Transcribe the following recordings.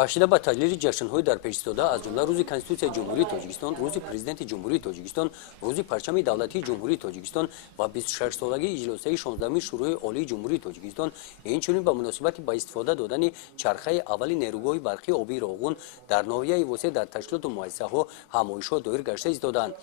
бахшида ба таҷлили ҷашнҳои дар пеш истода аз ҷумла рӯзи конститутсияи ҷумҳурии тоҷикистон, рӯзи президенти ҷумҳурии тоҷикистон, рӯзи парчами давлатии ҷумҳурии тоҷикистон ва 26-солагии иҷлосаи 16-уми шӯрои олии ҷумҳурии тоҷикистон, инчунин ба муносибати ба истифода додани чархаи аввали нерӯгоҳи барқии обии Роғун дар ноҳияи восеъ дар таҷҳилоту муассисаҳо ҳамоишҳо доир гашта истоданд.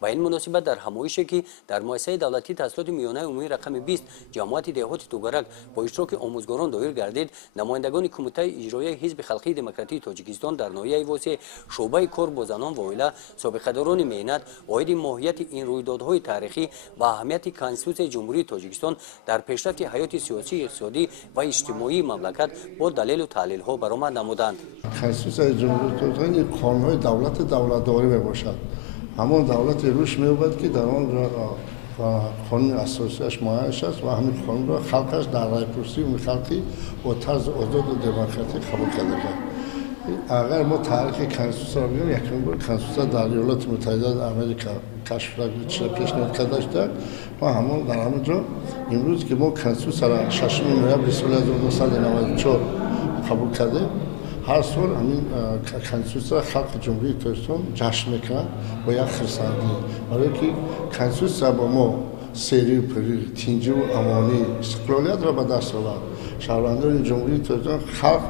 ба ин муносибат дар ҳамоише ки дар муассисаи давлатии таҳсилоти миёнаи умумии рақами 20 ҷамоати деҳоти Тугарак бо иштироки омӯзгорон доир гардид, намояндагони кумитаи иҷроияи ҳизби халқии демократии тоҷикистон дар ноҳияи восеъ, шуъбаи кор бо занон ва оила, собиқадорони меҳнат оиди моҳияти ин рӯйдодҳои таърихӣ ва аҳамияти конститутсияи ҷумҳурии тоҷикистон дар пешрафти ҳаёти сиёсӣ, иқтисодӣ ва иҷтимоии мамлакат бо далелу таҳлилҳо баромад намуданд. Конституцияи ҷумҳурии тоҷикистон ин қонунҳои давлати давлатдорӣ мебошад. ҳамон давлате рушд меёбад ки дар он қонуни асосияш муайян аст ва ҳамин қонунро халқаш дар райпурсии халқӣ бо тарзи озоду демократӣ қабул карда. агар мо таърихи конститутсияро бигӯем, якумин бор конститутсия дар иёлоти муттаҳидаи Америка кашф пешниҳод карда шуда. ва ҳамон дар ҳамон ҷо имрӯз ки мо конститутсияро 6 ноябри соли 1994 қабул кардем, ҳар сол ҳамин конститутсия халқи ҷумҳурии тоҷикистон ҷашн мекунад бо як хирсандӣ, барое ки конститутсия ба мо серию пирӣ, тинҷиву амонӣ, истиқлолиятро ба даст овард. шаҳрвандони ҷумҳурии тоҷикистон халқ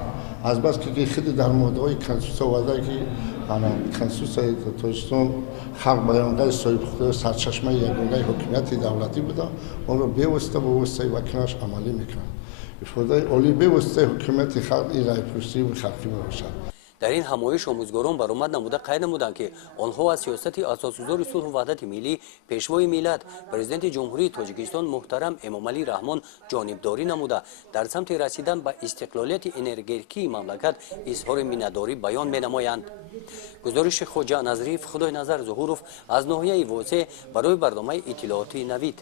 азбаски ки хеле дар моддаҳои конститутсия омада ки конститутсияи тоҷикистон халқ баёнгари соҳибхудӣ сарчашмаи ягонаи ҳокимияти давлатӣ буда, онро бевосита бо воситаи вакилаш амалӣ мекунад. ифодаи олӣ бевоситаи ҳокимияти халқ ин райпурсии халқӣ мебошад. дар ин ҳамоиш омӯзгорон баромад намуда қайд намуданд ки онҳо аз сиёсати асосгузори сулҳу ваҳдати миллӣ, пешвои миллат, президенти ҷумҳурии тоҷикистон муҳтарам Эмомалӣ Раҳмон ҷонибдорӣ намуда, дар самти расидан ба истиқлолияти энергетикии мамлакат изҳори миннатдорӣ баён менамоянд. гузориши Хоҷа Назриев, Худойназар Зуҳуров аз ноҳияи восеъ барои барномаи иттилооти Навид.